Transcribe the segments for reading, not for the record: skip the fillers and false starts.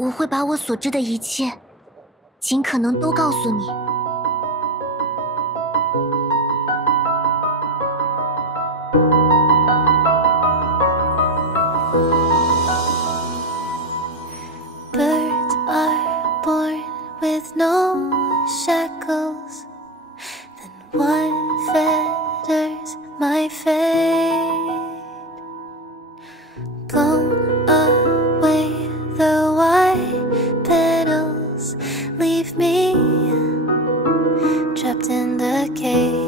我会把我所知的一切，尽可能都告诉你。Birds are born with no shackles, then what fetters my fate? Blown away the white petals, leave me trapped in the cage.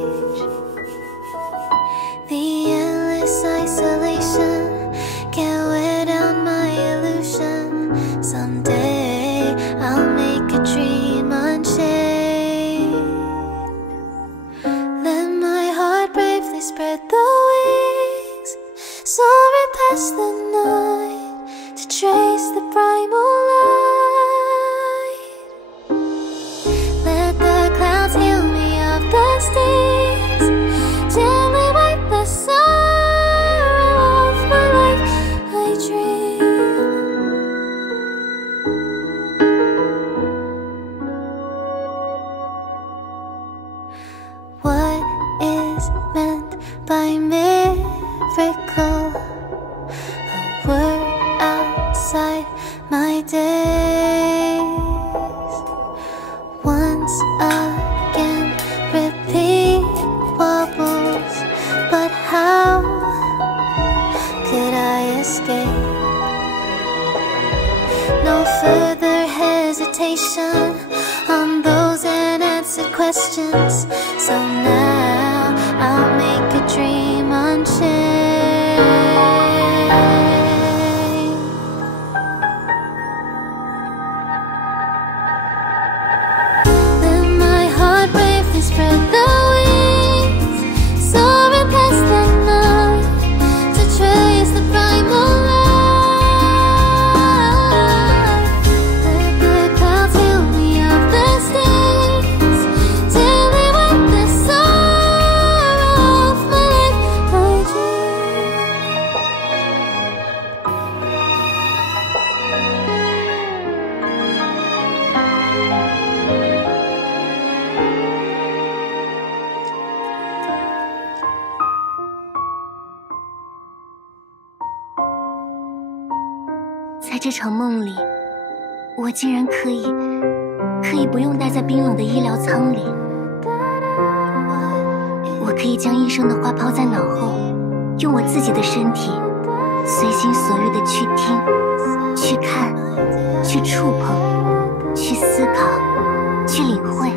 The endless isolation can't wear down my illusion. Someday I'll make a dream unchained. Let my heart bravely spread the wings, soaring past the night to trace the primal light. Let the clouds heal me of the stings, gently wipe the sorrow off my life. I dream. What is meant by miracle? A word outside my days. Once again, repeat wobbles, but how could I escape? No further hesitation on those unanswered questions. So now I'll make a dream unchained. Let my heart bravely spread the wings, soaring past the night to trace the primal light. Let the clouds heal me of the stings, till they wipe the sorrow off my life. I dream.在这场梦里，我竟然可以不用待在冰冷的医疗舱里，我可以将一生的话抛在脑后，用我自己的身体，随心所欲地去听、去看、去触碰、去思考、去领会。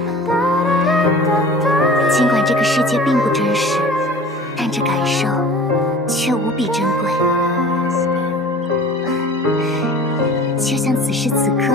尽管这个世界并不真实，但这感受却无比珍贵。就像此时此刻，